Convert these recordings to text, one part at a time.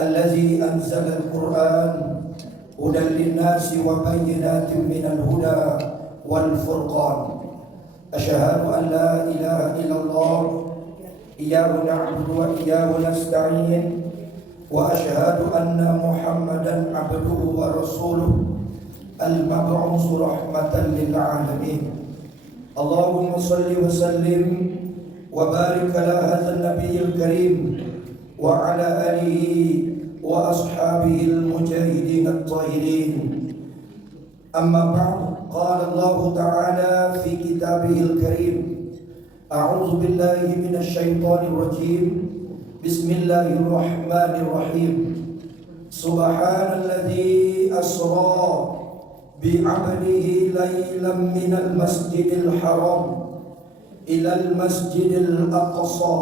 الذي أنزل القرآن هدى للناس وبينات من الهدى والفرقان أشهد أن لا إله إلا الله إياه نعبد وإياه نستعين وأشهد أن محمدا عبده ورسوله المبعوث رحمة للعالمين اللهم صل وسلم وبارك على هذا النبي الكريم وعلى آله وأصحابه المجاهدين الطاهرين أما بعد قال الله تعالى في كتابه الكريم أعوذ بالله من الشيطان الرجيم بسم الله الرحمن الرحيم سبحان الذي أسرى بعبده ليلا من المسجد الحرام إلى المسجد الأقصى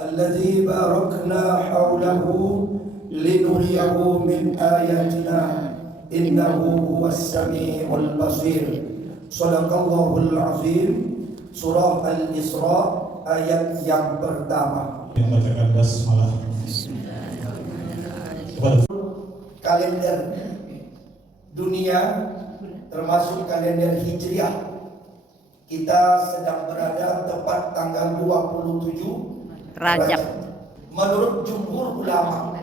الذي باركنا حوله لنريه من آياتنا إنه هو السميع البصير صدق الله العظيم surah Al-Isra ayat yang pertama. Membacakan basmalah. Kalender dunia termasuk kalender Hijriah, kita sedang berada tepat tanggal 27 Rajab. Menurut jumhur ulama,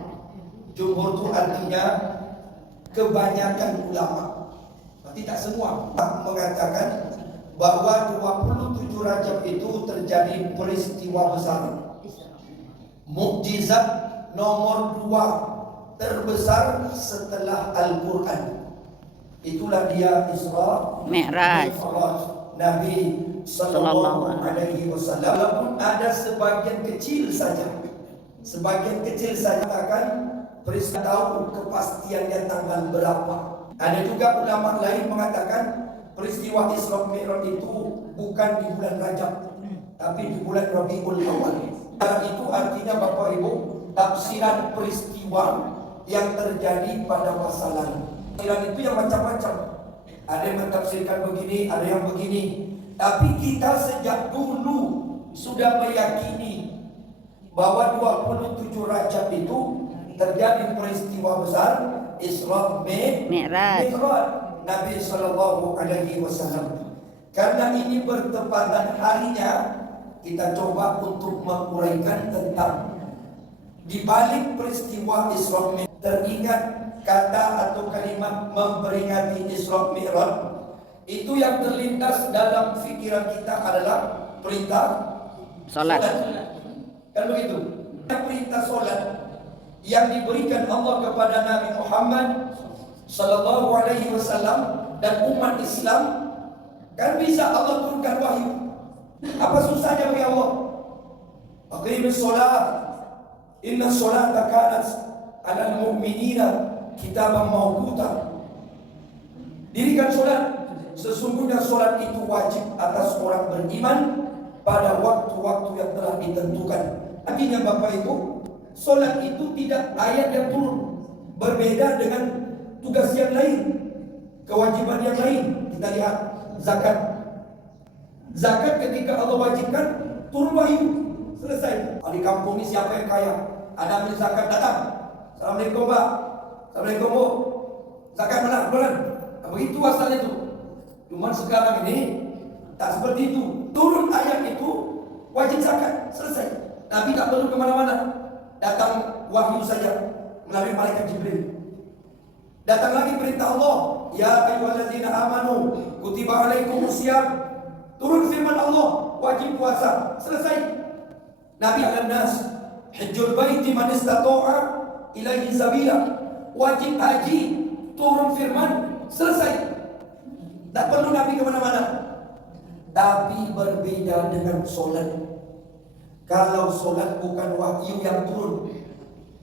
jumhur itu artinya kebanyakan ulama, tidak semua, mengatakan bahwa 27 Rajab itu terjadi peristiwa besar, mukjizat nomor 2 terbesar setelah Al-Quran. Itulah dia Isra Mi'raj Nabi Sallallahu Alaihi Wasallam. Walaupun ada sebagian kecil saja akan peristiwa tahu kepastiannya tanggal berapa. Ada juga ulama lain mengatakan peristiwa Isra Mi'raj itu bukan di bulan Rajab, tapi di bulan Rabiul Awal. Itu artinya Bapak Ibu, tafsiran peristiwa yang terjadi pada masa lalu. Tafsiran itu yang macam-macam. Ada yang mentafsirkan begini, ada yang begini. Tapi kita sejak dulu sudah meyakini bahwa 27 Rajab itu terjadi peristiwa besar Isra Mi'raj Nabi Sallallahu Alaihi Wasallam. Karena ini bertepatan harinya, kita coba untuk menguraikan tentang di balik peristiwa Isra Mi'raj. Teringat kata atau kalimat memperingati Isra Mi'raj, itu yang terlintas dalam pikiran kita adalah perintah salat. Kan begitu? Perintah salat yang diberikan Allah kepada Nabi Muhammad Sallallahu Alaihi Wasallam dan umat Islam, kan bisa Allah turunkan wahyu. Apa susahnya bagi Allah? Aqimis sholat, inna sholata kanat alal mu'minina kitaban mawquta. Dirikan sholat, sesungguhnya sholat itu wajib atas orang beriman pada waktu-waktu yang telah ditentukan. Artinya Bapak Ibu, sholat itu tidak ayat yang turun, berbeda dengan tugas yang lain, kewajiban yang lain. Kita lihat zakat. Zakat ketika Allah wajibkan, turun wahyu, selesai. Di kampung ini siapa yang kaya, ada ambil zakat, datang. Assalamualaikum Pak, Assalamualaikum Bu, zakat mana? Bulan. Begitu asalnya itu. Cuma sekarang ini tak seperti itu. Turun ayat itu wajib zakat, selesai. Nabi tak perlu kemana-mana, datang wahyu saja melalui malaikat Jibril. Datang lagi perintah Allah, ya ayyuhalladzina amanu kutiba alaikumusiyam. Turun firman Allah, wajib puasa, selesai. Nabi al-nas hajjul baiti man istata'a ilaihi sabila. Wajib haji, turun firman, selesai. Tak perlu Nabi kemana-mana. Tapi berbeda dengan solat. Kalau solat bukan wahyu yang turun,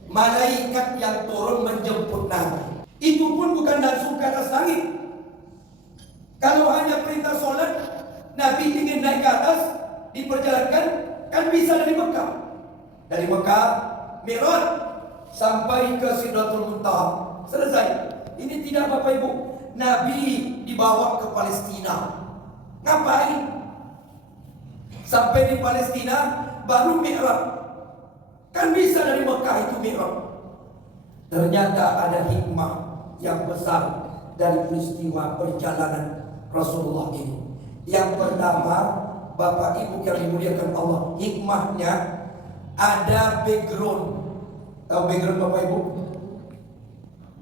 malaikat yang turun menjemput Nabi. Itu pun bukan langsung ke atas langit. Kalau hanya perintah solat, Nabi ingin naik ke atas, diperjalankan, kan bisa dari Mekah. Dari Mekah, Mi'raj, sampai ke Sidratul Muntaha, selesai. Ini tidak Bapak Ibu. Nabi dibawa ke Palestina. Ngapain? Sampai di Palestina, baru Mi'raj. Kan bisa dari Mekah itu Mi'raj. Ternyata ada hikmah yang besar dari peristiwa perjalanan Rasulullah ini. Yang pertama, Bapak Ibu yang dimuliakan Allah, hikmahnya ada background. Tahu background Bapak Ibu?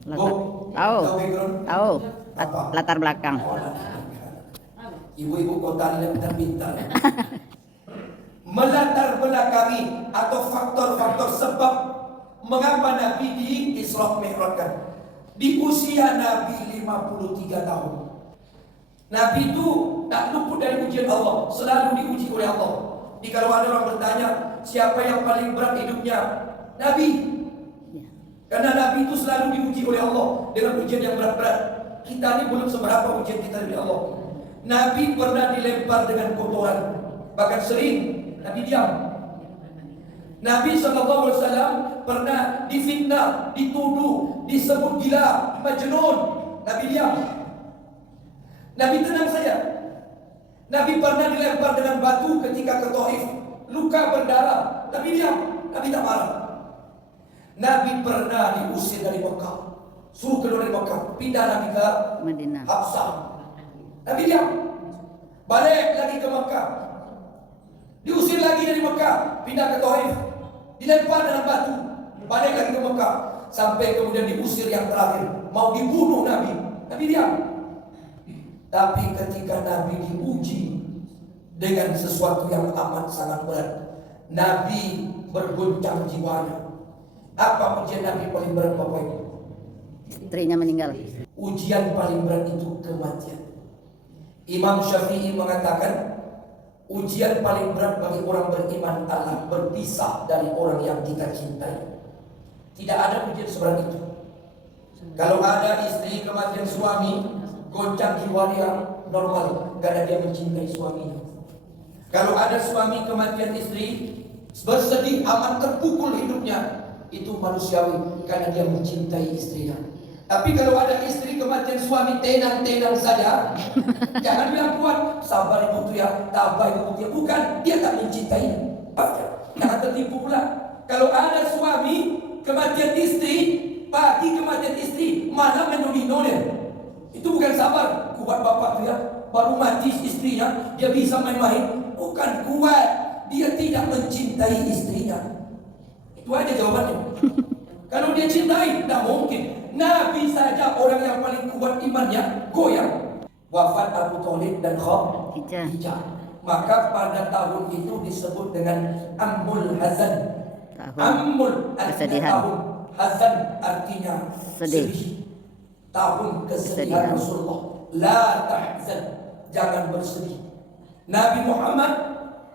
Tahu. Tahu background? Tahu. Apa? Latar belakang. Oh, ibu-ibu kota ini pintar-pintar. Melatar belakangi atau faktor-faktor sebab mengapa Nabi di Isra Mi'rajkan. Di usia Nabi 53 tahun. Nabi itu tak luput dari ujian Allah, selalu diuji oleh Allah. Jadi kalau ada orang bertanya, siapa yang paling berat hidupnya? Nabi. Karena Nabi itu selalu diuji oleh Allah dengan ujian yang berat-berat. Kita ini belum seberapa ujian kita dari Allah. Nabi pernah dilempar dengan kotoran, bahkan sering Nabi diam. Nabi SAW pernah difitnah, dituduh, disebut gila, majnun. Nabi diam. Nabi tenang saja. Nabi pernah dilempar dengan batu ketika ke Taif, luka berdarah. Nabi diam. Nabi tak marah. Nabi pernah diusir dari Mekah, suruh keluar dari Mekah, pindah Nabi ke Madinah. Habsah. Nabi diam. Balik lagi ke Mekah, diusir lagi dari Mekah, pindah ke Taif, dilempar dengan batu, balik lagi ke Mekah, sampai kemudian diusir yang terakhir, mau dibunuh Nabi. Nabi diam. Tapi ketika Nabi diuji dengan sesuatu yang amat sangat berat, Nabi berguncang jiwanya. Apa ujian Nabi paling berat Bapak Ibu? Istrinya meninggal. Ujian paling berat itu kematian. Imam Syafi'i mengatakan ujian paling berat bagi orang beriman adalah berpisah dari orang yang kita cintai. Tidak ada ujian seberat itu. Kalau ada istri kematian suami, goncang jiwa dia normal karena dia mencintai suaminya. Kalau ada suami kematian istri, bersedih amat terpukul hidupnya, itu manusiawi karena dia mencintai istrinya. Tapi kalau ada istri kematian suami, tenang-tenang saja. Jangan bilang kuat, sabar ibu tu ya, tabah ibu tu ya. Bukan, dia tak mencintai. Jangan tertipu pula. Kalau ada suami kematian istri, pagi kematian istri, malam menoleh. Itu bukan sabar. Kuat bapak tu ya, baru mati istrinya, dia bisa main-main. Bukan kuat, dia tidak mencintai istrinya. Itu aja jawabannya. Kalau dia cintai, tidak mungkin. Nabi saja orang yang paling kuat imannya goyang. Wafat Abu Thalib dan Khadijah. Maka pada tahun itu disebut dengan Ammul Hazan. Ammul artinya tahun, Hazan artinya sedih. Tahun kesedihan Rasulullah. La tahzan, jangan bersedih. Nabi Muhammad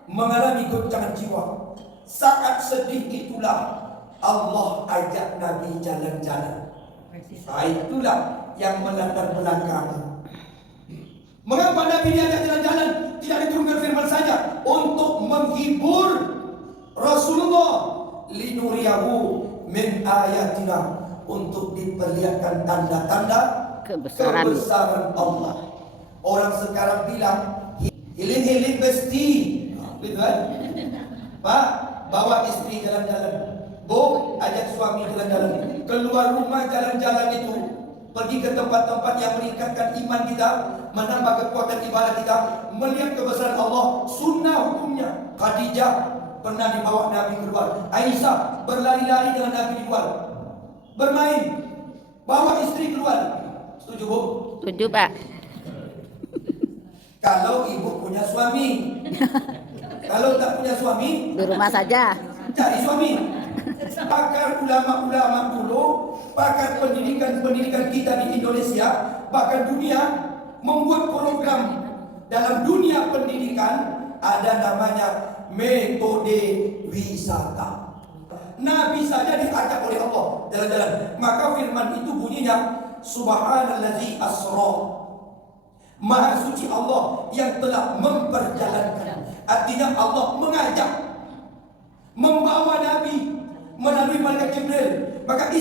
mengalami goncangan jiwa. Saat sedih itulah Allah ajak Nabi jalan-jalan. Itulah yang melatar belakangi. Mengapa Nabi diajak jalan-jalan? Tidak diturunkan firman saja untuk menghibur Rasulullah, linuriyahu min ayatina, untuk diperlihatkan tanda-tanda kebesaran Allah. Orang sekarang bilang hiling-hiling pasti, gitu kan? Pak, bawa istri jalan-jalan. Bu, ajak suami jalan-jalan. Keluar rumah jalan-jalan itu, pergi ke tempat-tempat yang meningkatkan iman kita, menambah kekuatan ibadah kita, melihat kebesaran Allah. Sunnah hukumnya. Khadijah pernah dibawa Nabi keluar. Aisyah berlari-lari dengan Nabi di luar, bermain, bawa istri keluar. Setuju Bu? Setuju Pak. Kalau ibu punya suami. Kalau tak punya suami, Di rumah saja. cari suami. Pakar ulama-ulama dulu, pakar pendidikan kita di Indonesia, bahkan dunia, membuat program dalam dunia pendidikan, ada namanya metode wisata. Nabi saja diajak oleh Allah jalan-jalan. Maka firman itu bunyinya, Subhanallazi asra. Maha suci Allah yang telah memperjalankan. Artinya Allah mengajak, membawa Nabi melalui malaikat Jibril. Maka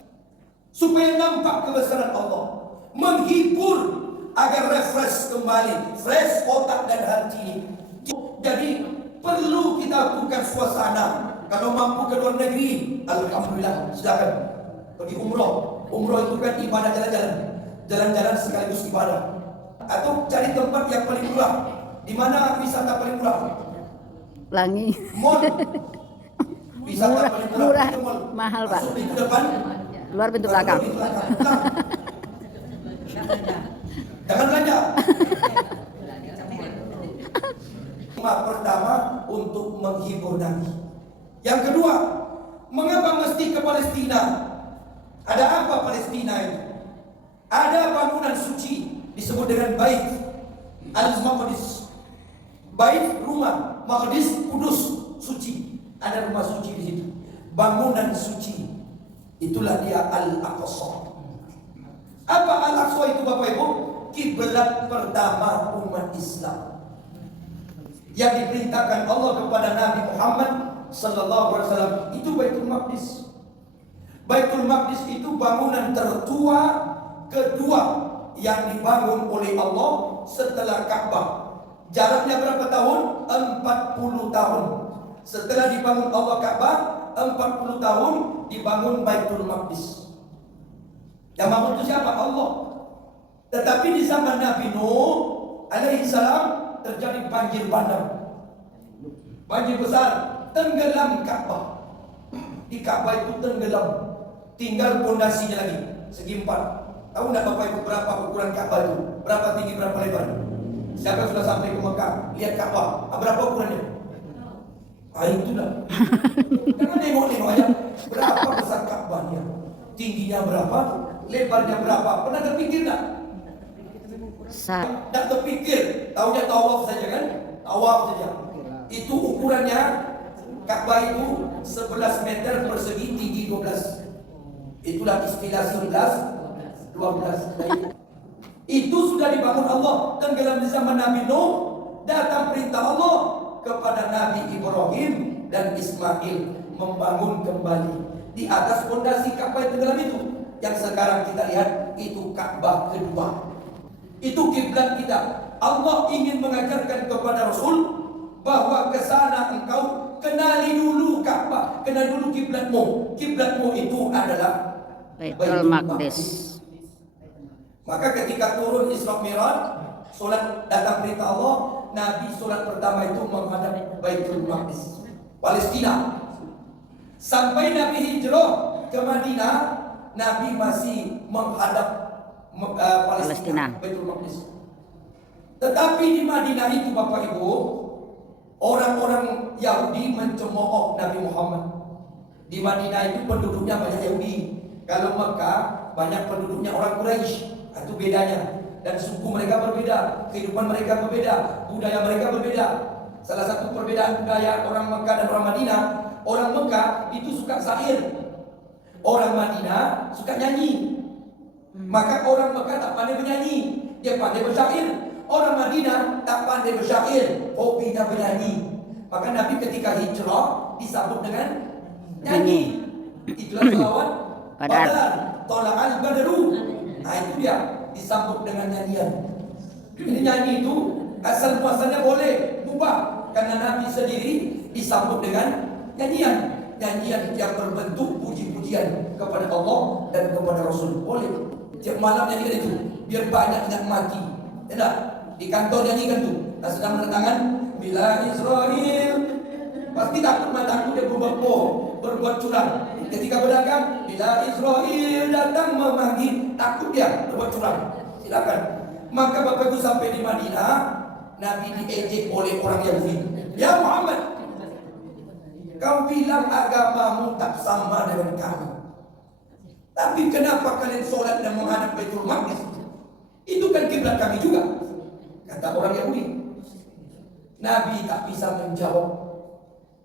supaya nampak kebesaran Allah, menghibur agar refresh kembali, fresh otak dan hati. Jadi perlu kita tukar suasana. Kalau mampu ke luar negeri, alhamdulillah, silakan. pergi umroh. Umroh itu kan ibadah jalan-jalan, jalan-jalan sekaligus ibadah. Atau cari tempat yang paling murah. Di mana wisata paling murah? Pelangi. Mall. Wisata Murah, paling murah. itu mall. Mahal, Pak. Masuk pintu depan, Luar pintu belakang. pintu belakang. Pulang. Jangan belanja. Pertama untuk menghibur Nabi. Yang kedua, mengapa mesti ke Palestina? Ada apa Palestina itu? Ada bangunan suci disebut dengan Bait Al-Maqdis. Bait rumah, Maqdis kudus, suci. Ada rumah suci di situ. Bangunan suci. Itulah dia Al-Aqsa. Apa Al-Aqsa itu Bapak Ibu? Kiblat pertama umat Islam yang diperintahkan Allah kepada Nabi Muhammad sallallahu alaihi wasallam itu Baitul Maqdis. Baitul Maqdis itu bangunan tertua kedua yang dibangun oleh Allah setelah Ka'bah. Jaraknya berapa tahun? 40 tahun. Setelah dibangun Allah Ka'bah, 40 tahun dibangun Baitul Maqdis. Yang bangun itu siapa? Allah. Tetapi di zaman Nabi Nuh alaihi salam terjadi banjir bandang. Banjir besar, tenggelam Ka'bah. Di Ka'bah itu tenggelam. Tinggal pondasinya lagi, segi 4. Tahu enggak Bapak Ibu berapa ukuran Ka'bah itu? Berapa tinggi, berapa lebar? Siapa sudah sampai ke Mekah, lihat Ka'bah, berapa ukurannya? Itulah. Jangan nengok-nengok aja. Berapa besar Ka'bahnya? Tingginya berapa? Lebarnya berapa? Pernah terpikir tak? Tak terpikir. Tahunya tawaf saja kan? Tawaf saja. Itu ukurannya Ka'bah itu 11 meter persegi, tinggi 12. Itulah istilah 11, 12. Itu sudah dibangun Allah. Tenggelam di zaman Nabi Nuh. Datang perintah Allah kepada Nabi Ibrahim dan Ismail membangun kembali di atas fondasi Ka'bah yang tenggelam itu. Yang sekarang kita lihat itu Ka'bah kedua. Itu kiblat kita. Allah ingin mengajarkan kepada Rasul bahwa ke sana engkau kenali dulu Ka'bah, kenali dulu kiblatmu. Kiblatmu itu adalah Baitul Maqdis. Maka ketika turun Isra Mi'raj, solat datang perintah Allah, Nabi solat pertama itu menghadap Baitul Maqdis, Palestina. Sampai Nabi hijrah ke Madinah, Nabi masih menghadap Palestina, Baitul Maqdis. Tetapi di Madinah itu Bapak Ibu, orang-orang Yahudi mencemooh Nabi Muhammad. Di Madinah itu penduduknya banyak Yahudi. Kalau Mekah banyak penduduknya orang Quraisy. Itu bedanya. Dan suku mereka berbeda, kehidupan mereka berbeda, budaya mereka berbeda. Salah satu perbedaan budaya orang Mekah dan orang Madinah, orang Mekah itu suka syair, orang Madinah suka nyanyi. Maka orang Mekah tak pandai bernyanyi, dia pandai bersyair. Orang Madinah tak pandai bersyair, hobinya bernyanyi. Maka Nabi ketika hijrah disambut dengan nyanyi. Itulah selawat Badar, Tola'al Badru. Nah itu dia, disambut dengan nyanyian. Ini nyanyi itu asal muasalnya boleh ubah, karena Nabi sendiri disambut dengan nyanyian. Nyanyian yang berbentuk puji-pujian kepada Allah dan kepada Rasul. Boleh. Tiap malam nyanyikan itu, biar banyak tidak mati. Tidak, di kantor nyanyikan tuh. Nah, sedang menangan bila Israel, pasti takut mataku dia berbuat curang. Ketika berdagang, bila Israel datang memanggil, takut dia berbuat curang. Silakan. Maka Bapak Ibu sampai di Madinah, Nabi diejek oleh orang Yahudi. Ya Muhammad, kau bilang agamamu tak sama dengan kami. Tapi kenapa kalian sholat dan menghadap Baitul Maqdis? Itu kan kiblat kami juga, kata orang Yahudi. Nabi tak bisa menjawab.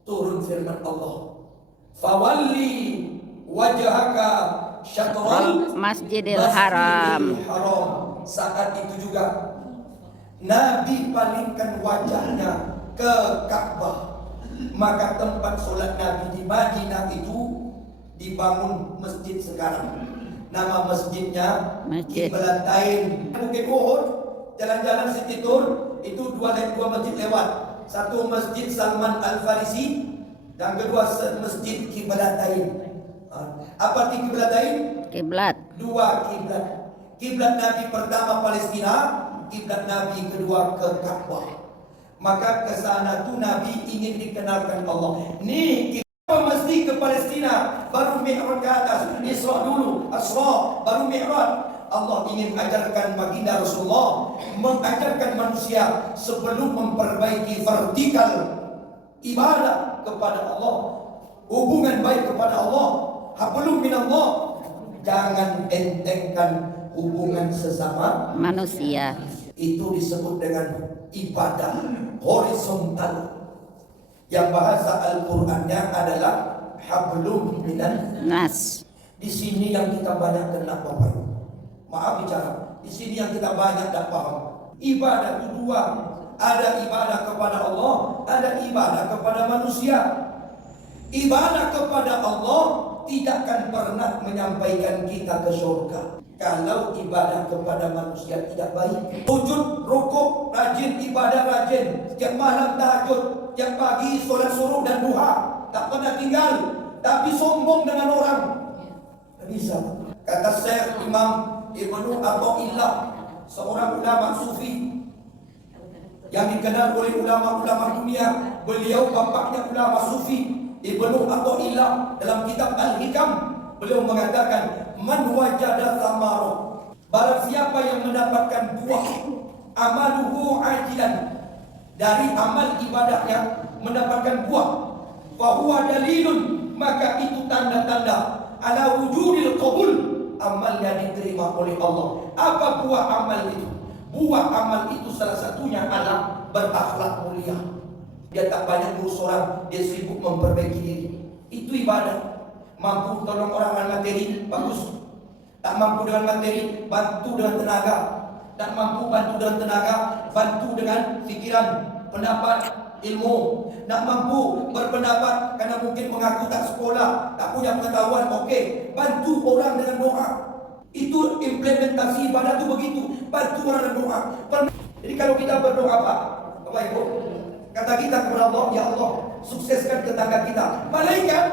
Turun firman Allah, fawalli wajhaka syatral Masjidil Haram. Saat itu juga Nabi palingkan wajahnya ke Ka'bah. Maka tempat sholat Nabi di Madinah itu dibangun masjid sekarang. Nama masjidnya Qiblatain. Bukit Uhud, jalan-jalan City Tour, itu dua masjid lewat. Satu Masjid Salman Al-Farisi, dan kedua Masjid Qiblatain. Apa arti kiblatain? Kiblat. Dua kiblat. Kiblat Nabi pertama Palestina, kiblat Nabi kedua ke Ka'bah. Maka ke sana tu Nabi ingin dikenalkan Allah. Ni kita mesti ke Palestina, baru Mi'raj ke atas, Isra dulu, Asra, baru Mi'raj. Allah ingin ajarkan baginda Rasulullah, mengajarkan manusia sebelum memperbaiki vertikal ibadah kepada Allah, hubungan baik kepada Allah, hablum minallah, jangan entengkan hubungan sesama Manusia. itu disebut dengan ibadah horizontal. Yang bahasa Al-Qur'annya adalah hablum minan. Nas. Di sini yang kita banyak kena Bapak Ibu. Maaf bicara, di sini yang kita banyak tak paham. Ibadah itu dua, ada ibadah kepada Allah, ada ibadah kepada manusia. Ibadah kepada Allah tidak akan pernah menyampaikan kita ke surga kalau ibadah kepada manusia tidak baik. Sujud, rukuk, rajin, ibadah rajin, setiap malam tahajud, setiap pagi solat suruh dan duha, tak pernah tinggal, tapi sombong dengan orang. Tak bisa. Kata Syekh Imam Ibnu Athaillah, seorang ulama sufi yang dikenal oleh ulama-ulama dunia. Beliau bapaknya ulama sufi, Ibnu Athaillah. Dalam kitab Al-Hikam beliau mengatakan, man wajada samarah, barang siapa yang mendapatkan buah amaluhu ajilan, dari amal ibadahnya mendapatkan buah, fahuwa dalilun, maka itu tanda-tanda ala wujudil qabul, amalnya diterima oleh Allah. Apa buah amal itu? Buah amal itu salah satunya adalah berakhlak mulia. Dia tak banyak ngurus orang, dia sibuk memperbaiki diri. Itu ibadah. Mampu tolong orang dengan materi, bagus. Tak mampu dengan materi, bantu dengan tenaga. Tak mampu bantu dengan tenaga, bantu dengan fikiran, pendapat, ilmu. Tak mampu berpendapat karena mungkin mengaku tak sekolah, tak punya pengetahuan, okey, bantu orang dengan doa. Itu implementasi ibadah itu begitu, bantu orang dengan doa. Jadi kalau kita berdoa apa? Bapak Ibu, kata kita kepada Allah, ya Allah, sukseskan tetangga kita. Malaikat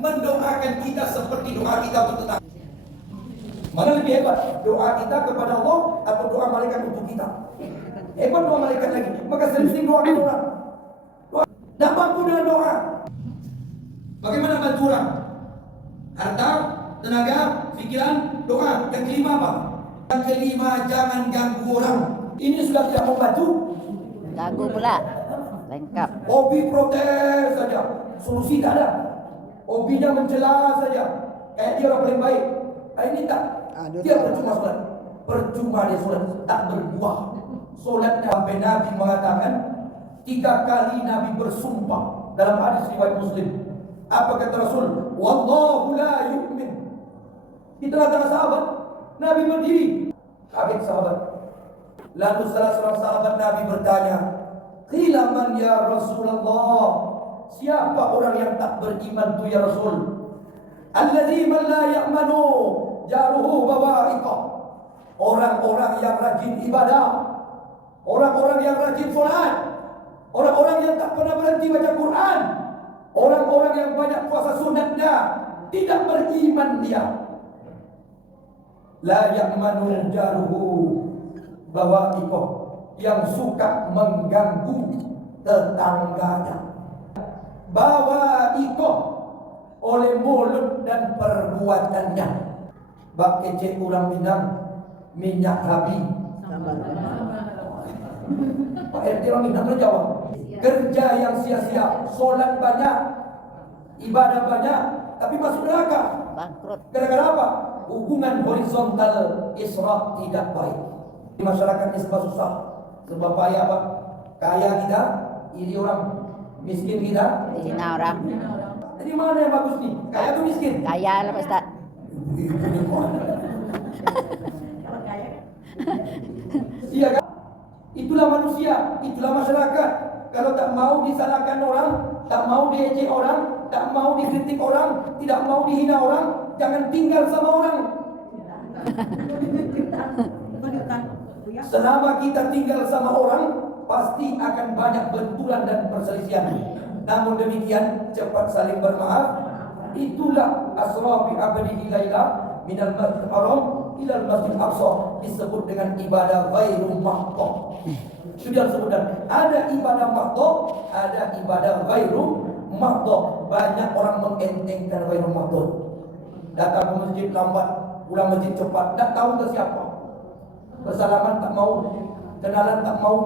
mendoakan kita seperti doa kita untuk tetangga. Mana lebih hebat, doa kita kepada Allah atau doa malaikat untuk kita? Hebat doa malaikat lagi. Maka sering-sering doakan orang. Tak mampu dengan doa. Bagaimana bantu orang? Harta, tenaga, pikiran, doa. Yang kelima apa? Yang kelima, jangan ganggu orang. Ini sudah tidak membantu. Ganggu pula. Lengkap. Hobi protes saja, solusi tak ada. Hobinya mencela saja, kayak dia orang paling baik. Ini tak. Dia percuma solat. Percuma dia solat, tak berbuah. Solatnya sampai Nabi mengatakan, 3 kali Nabi bersumpah dalam hadis riwayat Muslim. Apa kata Rasul? Wallahu la yu'min. Di tengah-tengah sahabat, Nabi berdiri. Kaget sahabat. Lalu salah seorang sahabat Nabi bertanya, qila man ya Rasulullah? Siapa orang yang tak beriman tu ya Rasul? Alladzi man la ya'manu jaruhu bawa'iqah. Orang-orang yang rajin ibadah, orang-orang yang rajin solat, orang-orang yang tak pernah berhenti baca Quran, orang-orang yang banyak puasa sunatnya, tidak beriman dia. La ya'manu jaruhu bawa'iqah, yang suka mengganggu tetangganya. Bawa'iqah, oleh mulut dan perbuatannya. Bak kecek orang Minang, minyak habis. Pak RT orang Minang jawab, kerja yang sia-sia, solat banyak, ibadah banyak, tapi masuk neraka. Bangkrut. Gara-gara apa? Hubungan horizontal Isra tidak baik. Di masyarakat ini sebab susah, sebab payah Pak. Kaya kita, iri orang, miskin kita, Dihina orang. jadi mana yang bagus nih? Kaya atau miskin? Kaya lah Pak Ustaz. Iya kan? Itulah manusia, itulah masyarakat. Kalau tak mau disalahkan orang, tak mau diejek orang, tak mau dikritik orang, tidak mau dihina orang, jangan tinggal sama orang. Selama kita tinggal sama orang, pasti akan banyak benturan dan perselisihan. Namun demikian, cepat saling bermaaf, Itulah asra bi abdihi laila minal masjidil haram ilal masjidil aqsa, disebut dengan ibadah ghairu mahdhah. Sudah disebutkan ada ibadah mahdhah, ada ibadah ghairu mahdhah. Banyak orang mengentengkan ghairu mahdhah. Datang ke masjid lambat, pulang masjid cepat, tak tahu ke siapa. Bersalaman tak mau, kenalan tak mau,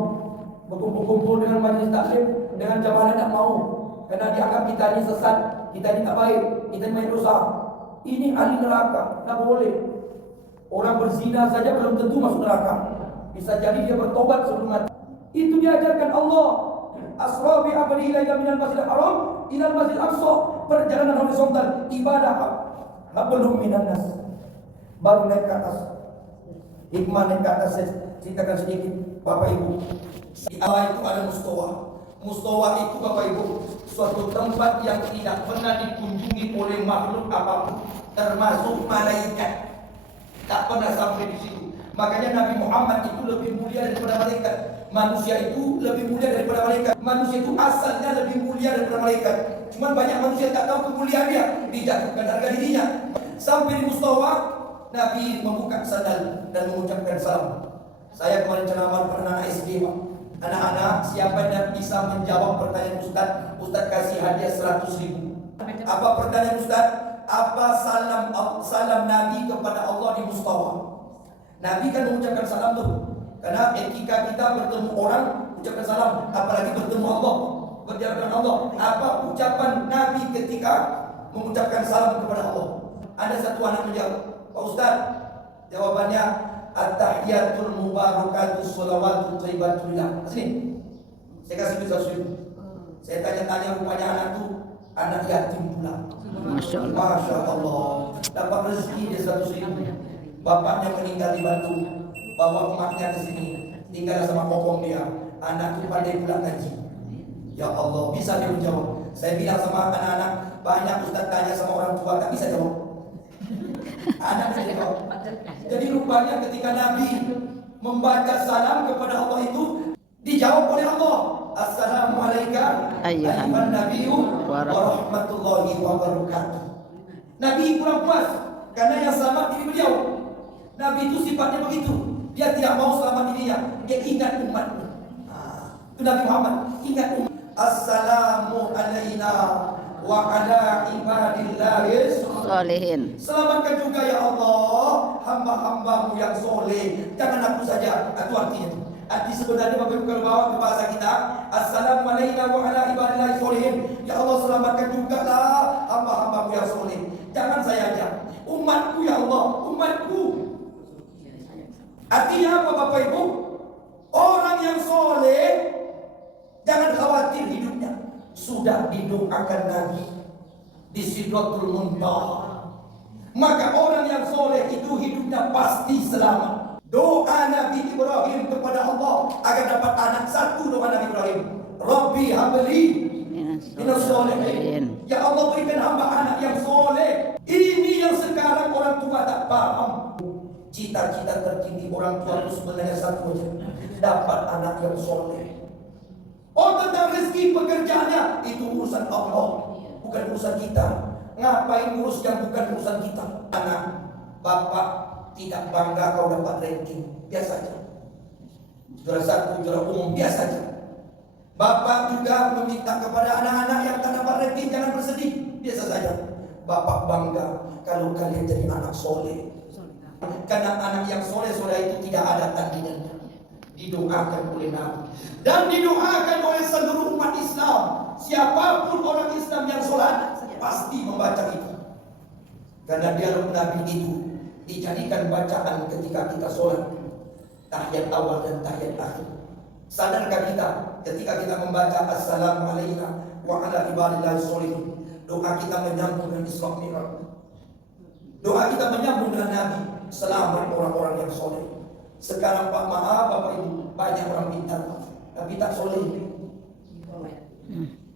berkumpul-kumpul dengan majlis taklim, dengan jamaah tak mau. Karena dianggap kita ini sesat, kita ini tak baik, kita ini main dosa. Ini ahli neraka, tak boleh. Orang berzina saja belum tentu masuk neraka. Bisa jadi dia bertobat sebelum mati. Itu diajarkan Allah. Asra bi abdihi laila minal masjidil haram ilal masjidil aqsa, perjalanan horizontal ibadah. Belum minan nas. Baru naik ke atas. Hikmah naik ke atas, saya ceritakan sedikit Bapak Ibu. Di awal itu ada mustawa. Mustawa itu Bapak Ibu, suatu tempat yang tidak pernah dikunjungi oleh makhluk apapun, termasuk malaikat. Tak pernah sampai di situ. Makanya Nabi Muhammad itu lebih mulia daripada malaikat. Manusia itu lebih mulia daripada malaikat. Manusia itu asalnya lebih mulia daripada malaikat. Cuma banyak manusia tak tahu kemuliaan dia, dijatuhkan harga dirinya. Sampai di mustawa, Nabi membuka sandal dan mengucapkan salam. Saya kemarin ceramah pada anak SD, Pak. Anak-anak, siapa yang bisa menjawab pertanyaan Ustaz? Ustaz kasih hadiah 100.000. Apa pertanyaan Ustaz? Apa salam Nabi kepada Allah di mustawa? Nabi kan mengucapkan salam tuh. Karena etika kita bertemu orang ucapkan salam, apalagi bertemu Allah, berdialog dengan Allah. Apa ucapan Nabi ketika mengucapkan salam kepada Allah? Ada satu anak menjawab, Pak Ustaz, jawabannya at-tahiyatul mubarakatus sholawatut thayyibatulillah. Sini. Saya kasih bisa suruh. Saya tanya-tanya rupanya anak tuh anak yatim pula. Masya Allah. Masya Allah. Dapat rezeki dia 100.000. Bapaknya meninggal di Bandung, bawa emaknya ke sini, tinggal sama kokong dia. Anak itu pandai pula ngaji. Ya Allah, bisa dia menjawab. Saya bilang sama anak-anak, banyak Ustaz tanya sama orang tua tak bisa jawab. Anak bisa jawab. Jadi rupanya ketika Nabi membaca salam kepada Allah itu dijawab oleh Allah. Assalamualaikum ayyuhan nabiyyu wa rahmatullahi wa barakatuh. Nabi kurang puas karena yang selamat diri beliau. Nabi itu sifatnya begitu. Dia tidak mau selamat dirinya, dia ingat umatnya. Itu Nabi Muhammad, ingat umat. Assalamu alaina wa ala ibadillahis Sholihin. Selamatkan juga ya Allah hamba-hambamu yang soleh. Jangan aku saja. Itu artinya. Arti sebenarnya Bapak Ibu kalau bawa ke bahasa kita, Assalamualaikum wa ala ibadillahis sholihin. Ya Allah selamatkan juga lah hamba-hambamu yang soleh. Jangan saya aja. Umatku ya Allah, umatku. Artinya apa Bapak Ibu? Orang yang soleh jangan khawatir hidupnya. Sudah didoakan Nabi di Sidratul Muntaha. Maka orang yang soleh itu hidupnya pasti selamat. Doa Nabi Ibrahim kepada Allah agar dapat anak, satu doa Nabi Ibrahim, Rabbi habli minas sholihin. Ya Allah berikan hamba anak yang soleh. Ini yang sekarang orang tua tak paham. Cita-cita tertinggi orang tua itu sebenarnya satu saja, dapat anak yang soleh. Oh, tentang rezeki pekerjaannya itu urusan Allah, bukan urusan kita. Ngapain urus yang bukan urusan kita? Anak, bapak tidak bangga kau dapat ranking, biasa saja. Juara satu, juara umum, biasa saja. Bapak juga meminta kepada anak-anak yang tak dapat ranking, jangan bersedih, biasa saja. Bapak bangga kalau kalian jadi anak soleh. Karena anak yang soleh-soleh itu tidak ada tandingannya. Didoakan oleh Nabi dan didoakan oleh seluruh umat Islam. Siapapun orang Islam yang sholat pasti membaca itu. Karena dialog Nabi itu dijadikan bacaan ketika kita sholat, tahiyat awal dan tahiyat akhir. Sadarkah kita ketika kita membaca Assalamualaikum wa ala ibadillahis sholihin, doa kita menyambung dengan Isra Mi'raj. Doa kita menyambung dengan Nabi, selamat orang-orang yang soleh. Sekarang Pak maaf Bapak Ibu, banyak orang pintar tapi tak soleh.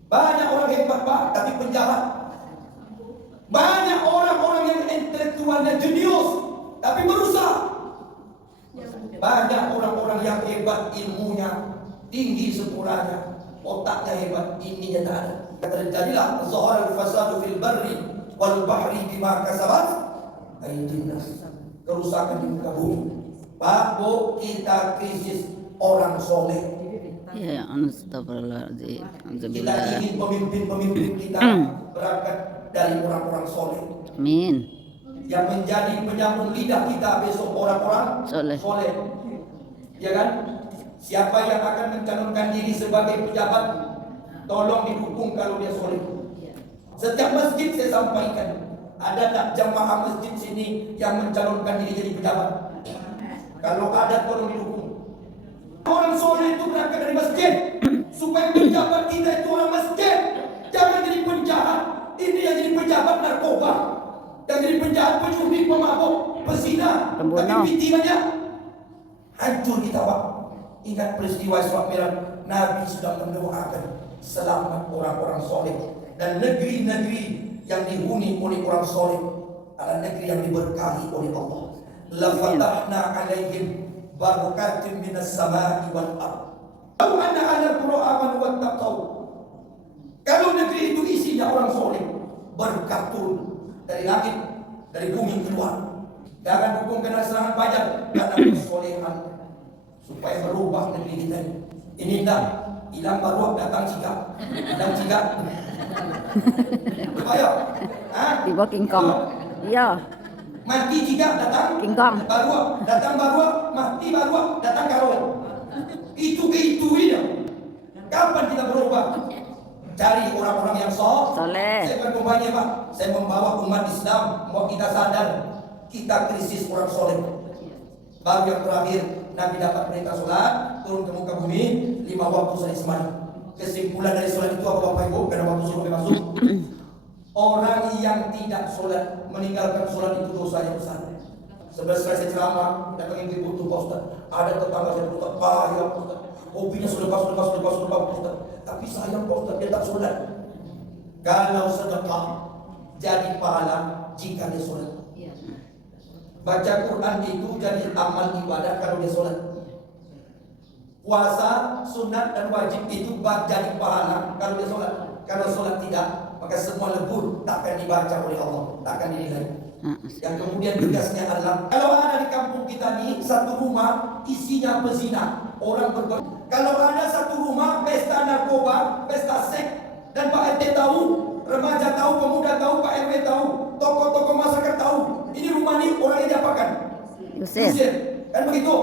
Banyak orang hebat Pak tapi penjahat. Banyak orang-orang yang intelektualnya jenius tapi merusak. Banyak orang-orang yang hebat ilmunya tinggi sempurnanya, otaknya hebat, ininya tak ada. Terjadilah zahar al-fasadu fil barri wal bahri bima kasabat aydin nas. Kerusakan di muka bumi. Pak Bu, kita krisis orang soleh. Ya, astagfirullahaladzim. Kita Alhamdulillah. ingin pemimpin-pemimpin kita berangkat dari orang-orang soleh. Amin. Yang menjadi penyambung lidah kita besok orang-orang Soleh. soleh. Ya kan? Siapa yang akan mencalonkan diri sebagai pejabat, tolong didukung kalau dia soleh. Setiap masjid saya sampaikan, ada tak jamaah masjid sini yang mencalonkan diri jadi pejabat? Kalau ada, tolong didukung. Orang soleh itu berangkat dari masjid supaya pejabat kita itu orang masjid. Jangan jadi penjahat. Ini yang jadi pejabat narkoba, yang jadi penjahat penjudi, pemabuk, pezina, Pembunuh. tapi pitingannya hancur kita, Pak. Ingat peristiwa Isra Mi'raj, Nabi sudah mendoakan selamat orang-orang soleh, dan negeri-negeri yang dihuni oleh orang soleh adalah negeri yang diberkahi oleh Allah. La fatahna alaihim barakatim minas samai wal ardh. Law anna ahlal qura amanu wattaqau. Kalau negeri itu isinya orang soleh, berkat turun dari langit, dari bumi keluar. Jangan dukung kena serangan pajak karena kesolehan supaya berubah negeri kita ini. Ini enggak hilang baru datang cigak, datang cigak. Ayo, Di bawah King Kong. Iya. mati cigak datang King Kong. baru, datang baru, mati baru, datang karo. Itu keitunya. Kapan kita berubah? Cari orang-orang yang Soleh. Saya berkumpulnya, Pak. Saya membawa umat Islam, mau kita sadar kita krisis orang soleh. Baru yang terakhir, Nabi dapat perintah sholat, turun ke muka bumi, 5 waktu saya semangat. Kesimpulan dari sholat itu apa Bapak Ibu? Karena waktu sudah masuk. Orang yang tidak sholat, meninggalkan sholat itu dosanya besar. Sebenarnya saya ceramah, datang ibu tuh Pak Ustaz. Ada tetangga saya Ustaz, ya Pak Ustaz. Hobinya sedekah Ustaz. Tapi sayang Pak Ustaz, dia tak sholat. Kalau sedekah jadi pahala jika dia sholat. Baca Quran itu jadi amal ibadah kalau dia sholat. Puasa, sunat dan wajib itu jadi pahala kalau dia sholat. Kalau sholat tidak, maka semua lebur takkan dibaca oleh Allah, takkan dinilai. Yang kemudian tugasnya adalah, kalau ada di kampung kita nih satu rumah isinya pezina, orang berbuat. Kalau ada satu rumah pesta narkoba, pesta seks, dan Pak RT tahu, remaja tahu, pemuda tahu, Pak RW tahu, tokoh-tokoh masyarakat tahu, ini rumah ini orang yang diapakan? Usir. Kan begitu?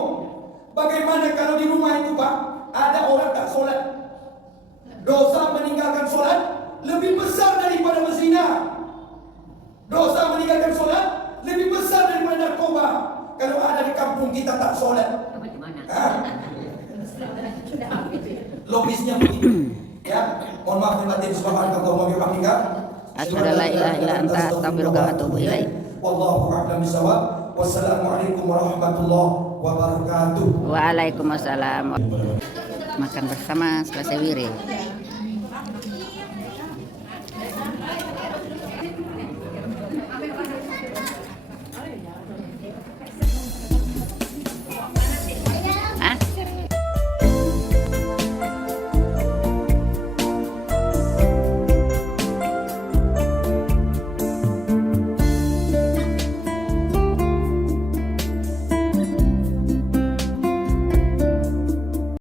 Bagaimana kalau di rumah itu Pak ada orang tak sholat? Dosa meninggalkan sholat lebih besar daripada berzina. Dosa meninggalkan sholat lebih besar daripada narkoba. Kalau ada di kampung kita tak sholat, logisnya begitu. Ya, mohon maaf batin, subhanallah wa bihamdika. Asyhadu an la ilaha illa anta astaghfiruka wa atubu ilaik. Wallahu a'lam bishawab. Wassalamualaikum warahmatullahi wabarakatuh. Waalaikumsalam. Makan bersama selesai wirid.